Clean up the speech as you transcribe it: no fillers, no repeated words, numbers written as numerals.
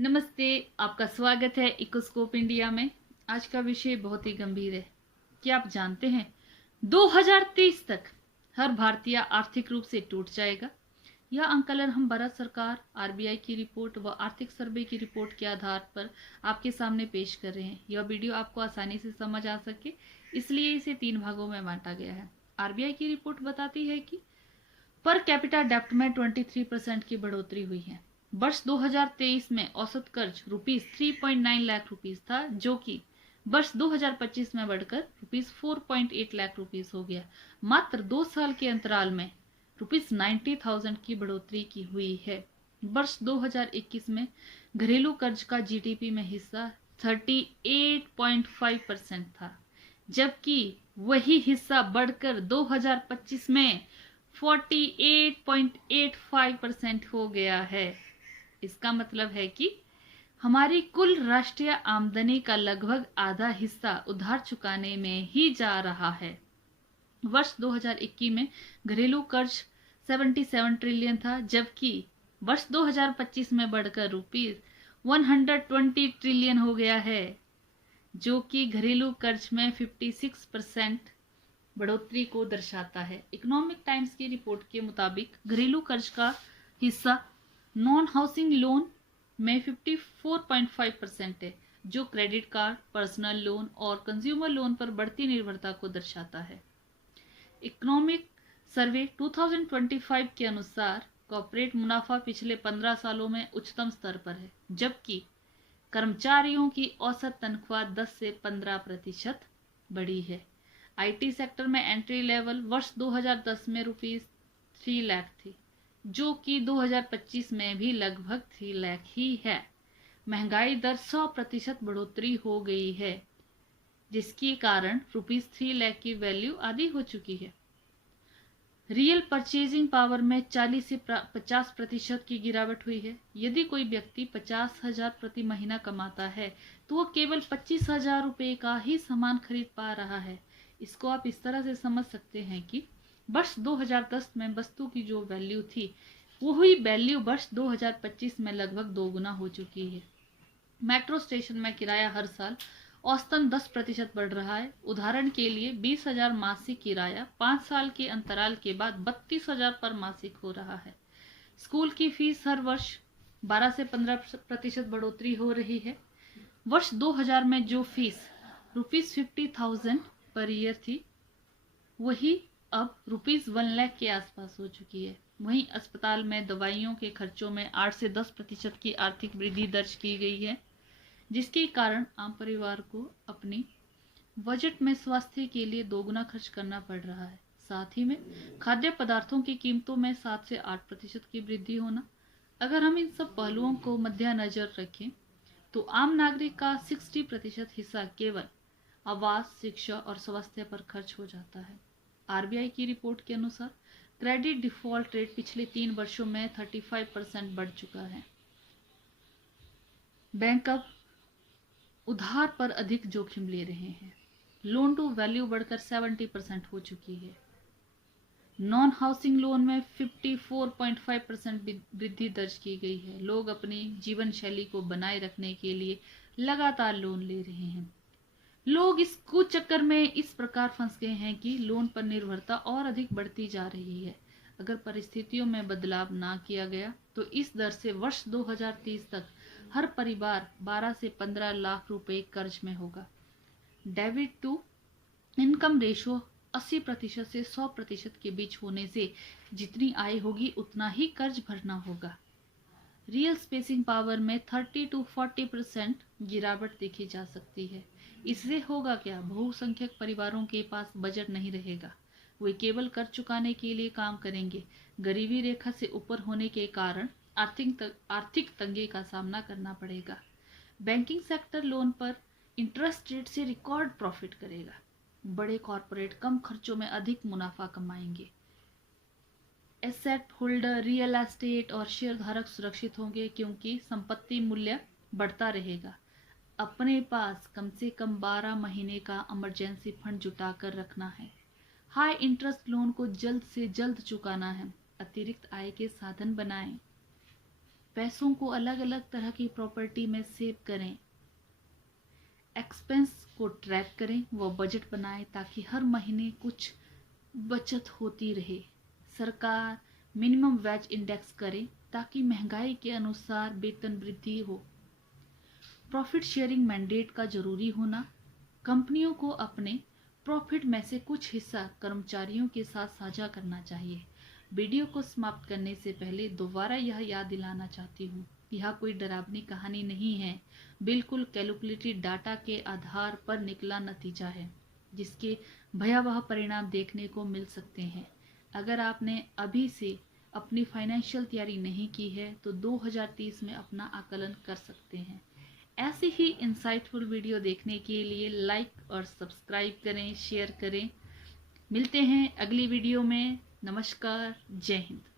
नमस्ते, आपका स्वागत है इकोस्कोप इंडिया में। आज का विषय बहुत ही गंभीर है। क्या आप जानते हैं 2030 तक हर भारतीय आर्थिक रूप से टूट जाएगा। यह आंकलन हम भारत सरकार, आरबीआई की रिपोर्ट व आर्थिक सर्वे की रिपोर्ट के आधार पर आपके सामने पेश कर रहे हैं। यह वीडियो आपको आसानी से समझ आ सके इसलिए इसे 3 भागों में बांटा गया है। आरबीआई की रिपोर्ट बताती है कि पर कैपिटा डेप्ट में 23% की बढ़ोतरी हुई है। वर्ष 2023 में औसत कर्ज रुपीस 3.9 लाख रुपीस था, जो कि वर्ष 2025 में बढ़कर रुपीस 4.8 लाख रुपीस हो गया। मात्र 2 साल के अंतराल में रुपीस 90,000 की बढ़ोतरी की हुई है। वर्ष 2021 में घरेलू कर्ज का जीडीपी में हिस्सा 38.5% था, जबकि वही हिस्सा बढ़कर 2025 में 48.85% हो गया है। इसका मतलब है कि हमारी कुल राष्ट्रीय आमदनी का लगभग आधा हिस्सा उधार चुकाने में ही जा रहा है। वर्ष 2021 में घरेलू कर्ज 77 ट्रिलियन था, जबकि वर्ष 2025 में बढ़कर रुपीस 120 ट्रिलियन हो गया है, जो कि घरेलू कर्ज में 56% बढ़ोतरी को दर्शाता है। इकोनॉमिक टाइम्स की रिपोर्ट के मुताबिक घरेलू कर्ज का हिस्सा नॉन हाउसिंग लोन में 54.5% है, जो क्रेडिट कार्ड, पर्सनल लोन और कंज्यूमर लोन पर बढ़ती निर्भरता को दर्शाता है। इकोनॉमिक सर्वे 2025 के अनुसार कॉर्पोरेट मुनाफा पिछले 15 सालों में उच्चतम स्तर पर है, जबकि कर्मचारियों की औसत तनख्वाह 10 से 15% बढ़ी है। आईटी सेक्टर में एंट्री लेवल वर्ष 2010 में रुपीस 3 लाख थी, जो कि 2025 में भी लगभग 3 लाख ही है। महंगाई दर 100% बढ़ोतरी हो गई है, जिसके कारण रुपीस 3 लाख की वैल्यू आधी हो चुकी है। रियल परचेजिंग पावर में 40 से 50% की गिरावट हुई है। यदि कोई व्यक्ति 50,000 प्रति महीना कमाता है तो वो केवल 25,000 रुपये का ही सामान खरीद पा रहा है। इसको आप इस तरह से समझ सकते हैं कि वर्ष 2010 में वस्तु की जो वैल्यू थी वही वैल्यू वर्ष 2025 में लगभग दोगुना हो चुकी है। मेट्रो स्टेशन में किराया हर साल औसतन 10% बढ़ रहा है। उदाहरण के लिए 20,000 मासिक किराया 5 साल के अंतराल के बाद 32,000 पर मासिक हो रहा है। स्कूल की फीस हर वर्ष 12 से 15% बढ़ोतरी हो रही है। वर्ष 2000 में जो फीस रुपीस 50,000 पर ईयर थी, वही अब रुपीस 1 लाख के आसपास हो चुकी है। वहीं अस्पताल में दवाइयों के खर्चों में 8 से 10% की आर्थिक वृद्धि दर्ज की गई है, जिसके कारण आम परिवार को अपनी बजट में स्वास्थ्य के लिए दोगुना खर्च करना पड़ रहा है। साथ ही में खाद्य पदार्थों की कीमतों में 7 से 8% की वृद्धि होना। अगर हम इन सब पहलुओं को मद्देनजर रखें तो आम नागरिक का 60% हिस्सा केवल आवास, शिक्षा और स्वास्थ्य पर खर्च हो जाता है। आरबीआई की रिपोर्ट के अनुसार क्रेडिट डिफॉल्ट रेट पिछले 3 वर्षों में 35% बढ़ चुका है। बैंक अब उधार पर अधिक जोखिम ले रहे हैं। लोन टू वैल्यू बढ़कर 70% हो चुकी है। नॉन हाउसिंग लोन में 54.5% वृद्धि दर्ज की गई है। लोग अपनी जीवन शैली को बनाए रखने के लिए लगातार लोन ले रहे हैं। लोग इस कुचक्कर में इस प्रकार फंस गए हैं कि लोन पर निर्भरता और अधिक बढ़ती जा रही है। अगर परिस्थितियों में बदलाव ना किया गया तो इस दर से वर्ष 2030 तक हर परिवार 12 से 15 लाख रुपए कर्ज में होगा। डेबिट टू इनकम रेशो 80% से 100% के बीच होने से जितनी आय होगी उतना ही कर्ज भरना होगा। रियल स्पेसिंग पावर में 30 to 40% गिरावट देखी जा सकती है। इससे होगा क्या? बहुसंख्यक परिवारों के पास बजट नहीं रहेगा। वे केवल कर चुकाने के लिए काम करेंगे। गरीबी रेखा से ऊपर होने के कारण आर्थिक तंगी का सामना करना पड़ेगा। बैंकिंग सेक्टर लोन पर इंटरेस्ट रेट से रिकॉर्ड प्रॉफिट करेगा। बड़े कॉरपोरेट कम खर्चों में अधिक मुनाफा कमाएंगे। एसेट होल्डर, रियल एस्टेट और शेयर धारक सुरक्षित होंगे, क्योंकि संपत्ति मूल्य बढ़ता रहेगा। अपने पास कम से कम 12 महीने का इमरजेंसी फंड जुटा कर रखना है। हाई इंटरेस्ट लोन को जल्द से जल्द चुकाना है। अतिरिक्त आय के साधन बनाएं। पैसों को अलग अलग तरह की प्रॉपर्टी में सेव करें, एक्सपेंस को ट्रैक करें, वो बजट बनाएं ताकि हर महीने कुछ बचत होती रहे। सरकार मिनिमम वेज इंडेक्स करे ताकि महंगाई के अनुसार वेतन वृद्धि हो। प्रॉफिट शेयरिंग मैंडेट का जरूरी होना, कंपनियों को अपने प्रॉफिट में से कुछ हिस्सा कर्मचारियों के साथ साझा करना चाहिए। वीडियो को समाप्त करने से पहले दोबारा यह याद दिलाना चाहती हूँ, यह कोई डरावनी कहानी नहीं है, बिल्कुल कैलकुलेटेड डाटा के आधार पर निकला नतीजा है जिसके भयावह परिणाम देखने को मिल सकते हैं। अगर आपने अभी से अपनी फाइनेंशियल तैयारी नहीं की है तो 2030 में अपना आकलन कर सकते हैं। ऐसी ही इंसाइटफुल वीडियो देखने के लिए लाइक और सब्सक्राइब करें, शेयर करें। मिलते हैं अगली वीडियो में। नमस्कार, जय हिंद।